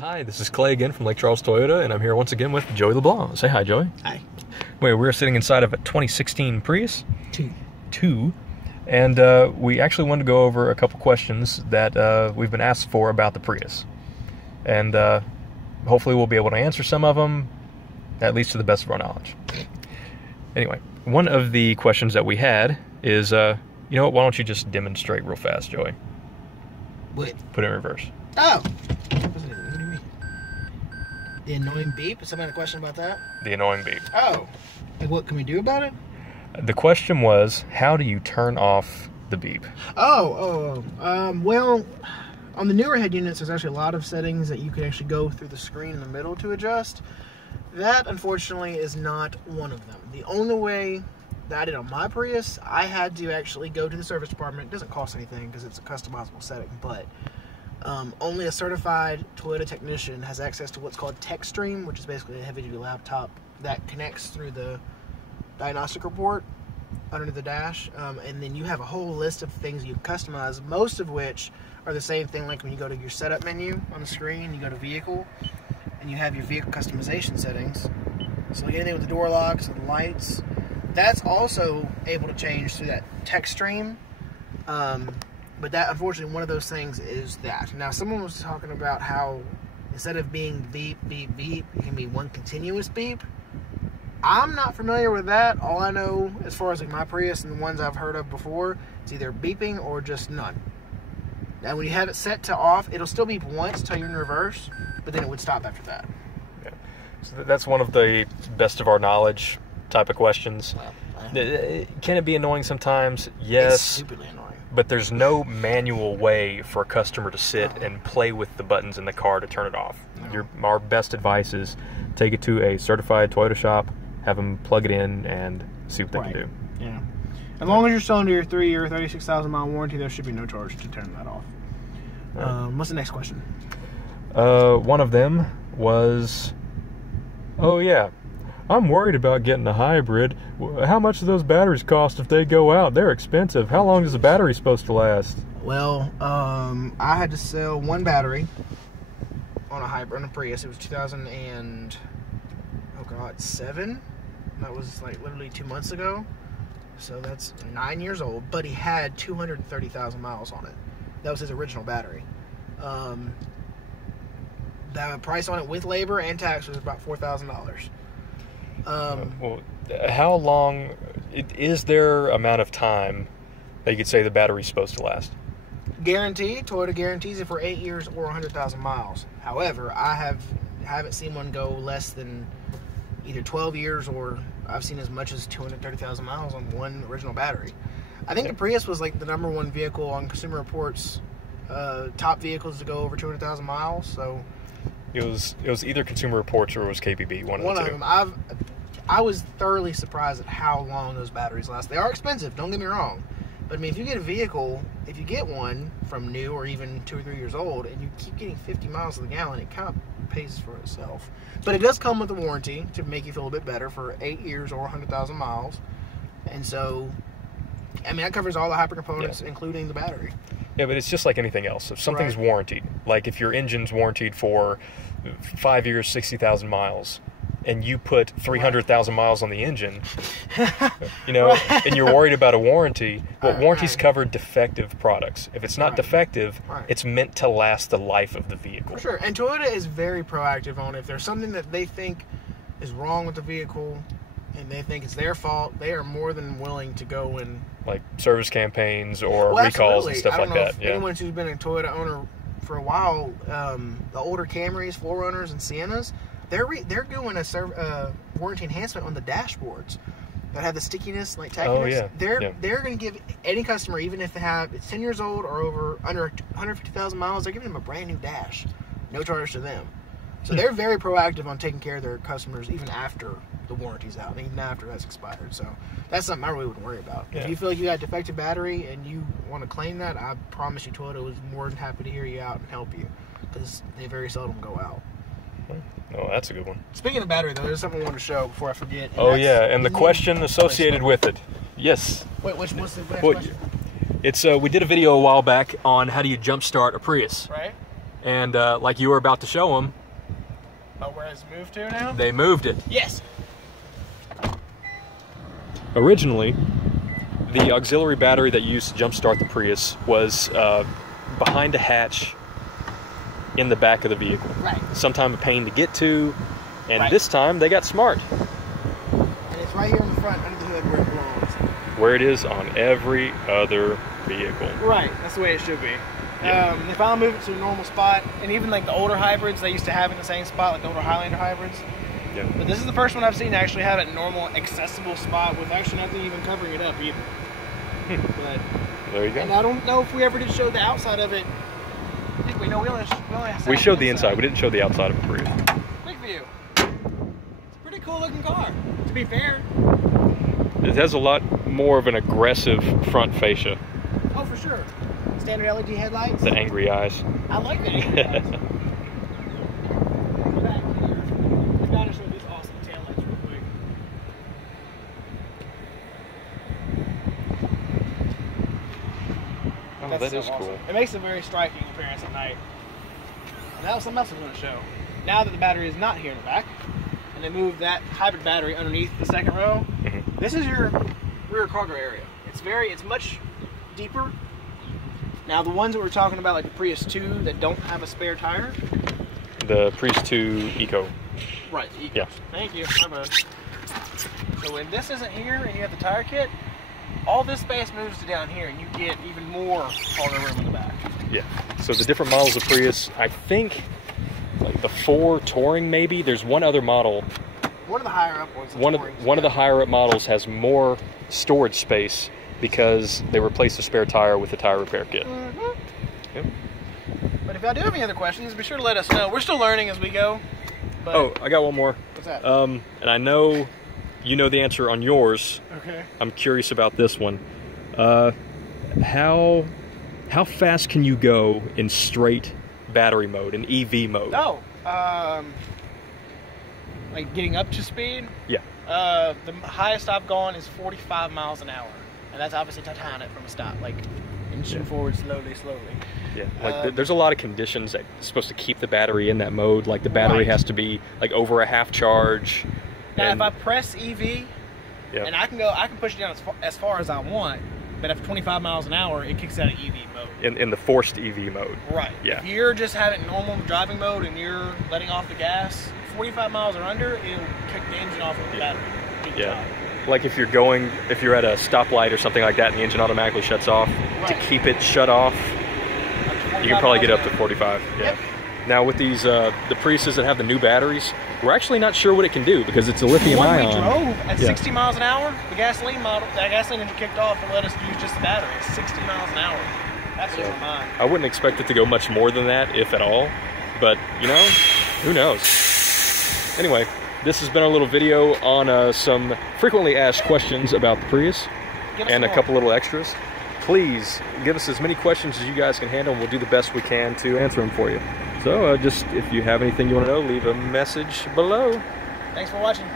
Hi, this is Clay again from Lake Charles Toyota, and I'm here once again with Joey LeBlanc. Say hi, Joey. Hi. Wait, we're sitting inside of a 2016 Prius? Two. And we actually wanted to go over a couple questions that we've been asked for about the Prius. And hopefully we'll be able to answer some of them, at least to the best of our knowledge. Anyway, one of the questions that we had is, you know what, why don't you just demonstrate real fast, Joey? What? Put it in reverse. Oh! What do you mean? The annoying beep? Is somebody had a question about that? The annoying beep. Oh! Like, what can we do about it? The question was, how do you turn off the beep? Well, on the newer head units, there's actually a lot of settings that you can actually go through the screen in the middle to adjust. That, unfortunately, is not one of them. The only way that I did on my Prius, I had to actually go to the service department. It doesn't cost anything because it's a customizable setting, but only a certified Toyota technician has access to what's called TechStream, which is basically a heavy-duty laptop that connects through the diagnostic report under the dash, and then you have a whole list of things you customize, most of which are the same thing like when you go to your setup menu on the screen, you go to vehicle, and you have your vehicle customization settings. So like anything with the door locks and the lights, that's also able to change through that TechStream. But that, unfortunately, one of those things is that. Now, someone was talking about how instead of being beep, beep, beep, it can be one continuous beep. I'm not familiar with that. All I know, as far as like my Prius and the ones I've heard of before, it's either beeping or just none. Now, when you have it set to off, it'll still beep once until you're in reverse, but then it would stop after that. Yeah. So that's one of the best of our knowledge type of questions. Well, can it be annoying sometimes? Yes. It's stupidly annoying. But there's no manual way for a customer to sit and play with the buttons in the car to turn it off. Our best advice is take it to a certified Toyota shop, have them plug it in, and see what they can do. Yeah. As long as you're still under your 3-year, 36,000-mile warranty, there should be no charge to turn that off. Right. What's the next question? One of them was, oh yeah, I'm worried about getting a hybrid. How much do those batteries cost if they go out? They're expensive. How long is the battery supposed to last? Well, I had to sell one battery on a hybrid, on a Prius. It was 2007. That was like literally 2 months ago. So that's 9 years old. But he had 230,000 miles on it. That was his original battery. The price on it with labor and tax was about $4,000. Well, how long is there amount of time that you could say the battery's supposed to last? Guaranteed. Toyota guarantees it for 8 years or 100,000 miles. However, I haven't seen one go less than either 12 years or I've seen as much as 230,000 miles on one original battery. I think the Prius was like the #1 vehicle on Consumer Reports top vehicles to go over 200,000 miles. So it was either Consumer Reports or it was KBB. One of them. I was thoroughly surprised at how long those batteries last. They are expensive, don't get me wrong. But I mean, if you get a vehicle, if you get one from new or even 2 or 3 years old, and you keep getting 50 miles to the gallon, it kind of pays for itself. But it does come with a warranty to make you feel a bit better for 8 years or 100,000 miles. And so, I mean, that covers all the hyper components, including the battery. Yeah, but it's just like anything else. If something's warranted, like if your engine's warranted for 5 years, 60,000 miles, and you put 300,000 miles on the engine, you know, and you're worried about a warranty, well, warranties cover defective products. If it's not defective, it's meant to last the life of the vehicle. For sure. And Toyota is very proactive on it. If there's something that they think is wrong with the vehicle and they think it's their fault, they are more than willing to go and like service campaigns or recalls and stuff like that. Yeah. Anyone who's been a Toyota owner for a while, the older Camrys, 4Runners, and Siennas, they're doing a warranty enhancement on the dashboards that have the stickiness, like tackiness. They're going to give any customer, even if it's 10 years old or under 150,000 miles, they're giving them a brand new dash, no charge to them. So they're very proactive on taking care of their customers even after the warranty's out, and even after that's expired. So that's something I really wouldn't worry about. If you feel like you got a defective battery and you want to claim that, I promise you Toyota was more than happy to hear you out and help you, because they very seldom go out. Oh, that's a good one. Speaking of battery, though, there's something I want to show before I forget. And the question associated with it. Yes. Wait, what's the next question? It's we did a video a while back on how do you jumpstart a Prius. Right. And like you were about to show them. Oh, where it's moved to now? They moved it. Yes. Originally, the auxiliary battery that you used to jumpstart the Prius was behind a hatch in the back of the vehicle. Right. Sometimes a pain to get to, and right. This time they got smart. And it's right here in the front under the hood where it belongs. Where it is on every other vehicle. Right, that's the way it should be. Yeah. They finally moved it to a normal spot, and even like the older hybrids, they used to have it in the same spot, like the older Highlander hybrids. Yeah. But this is the first one I've seen to actually have it in a normal, accessible spot with actually nothing even covering it up either. But there you go. And I don't know if we ever did show the outside of it. I think we know we only showed the inside. We didn't show the outside of a Prius. Quick view. It's a pretty cool looking car, to be fair. It has a lot more of an aggressive front fascia. Oh, for sure. Standard LED headlights. The angry eyes. I like the angry eyes. Back here. I gotta show these awesome taillights real quick. Oh, That's that so is awesome. cool. It makes a very striking appearance at night. And that was something else I was going to show. Now that the battery is not here in the back, and they moved that hybrid battery underneath the second row, this is your rear cargo area. It's much deeper. Now the ones that we're talking about, like the Prius 2 that don't have a spare tire. The Prius 2 Eco. Right, Eco. Yeah. Thank you. My bad. So when this isn't here and you have the tire kit, all this space moves to down here and you get even more cargo room in the back. Yeah. So the different models of Prius, I think like the 4 Touring maybe, there's one other model. One of the higher up ones. One of the higher up models has more storage space because they replaced the spare tire with the tire repair kit. Yep. But if y'all do have any other questions, be sure to let us know. We're still learning as we go. But oh, I got one more. What's that? And I know you know the answer on yours. Okay. I'm curious about this one. How fast can you go in straight battery mode, in EV mode? Oh, like getting up to speed? Yeah. The highest I've gone is 45 miles an hour. And that's obviously tying it from a stop, like inching forward slowly. Yeah, like there's a lot of conditions that's supposed to keep the battery in that mode. Like the battery has to be like over a half charge. Now, if I press EV, yeah, and I can push it down as far as I want, but after 25 miles an hour, it kicks out of EV mode. In the forced EV mode. Right. Yeah. If you're just having normal driving mode and you're letting off the gas, 45 miles or under, it'll kick the engine off with the battery. Yeah. Like if you're at a stoplight or something like that and the engine automatically shuts off, to keep it shut off, you can probably get up to 45. Yeah. Yep. Now with these, the Priuses that have the new batteries, we're actually not sure what it can do because it's a lithium ion. When we drove at 60 miles an hour, the gasoline engine kicked off and let us use just the battery. It's 60 miles an hour. That's over mine. I wouldn't expect it to go much more than that, if at all. But, you know, who knows? Anyway, this has been a little video on some frequently asked questions about the Prius and a couple little extras. Please give us as many questions as you guys can handle, and we'll do the best we can to answer them for you. So just if you have anything you want to know, leave a message below. Thanks for watching.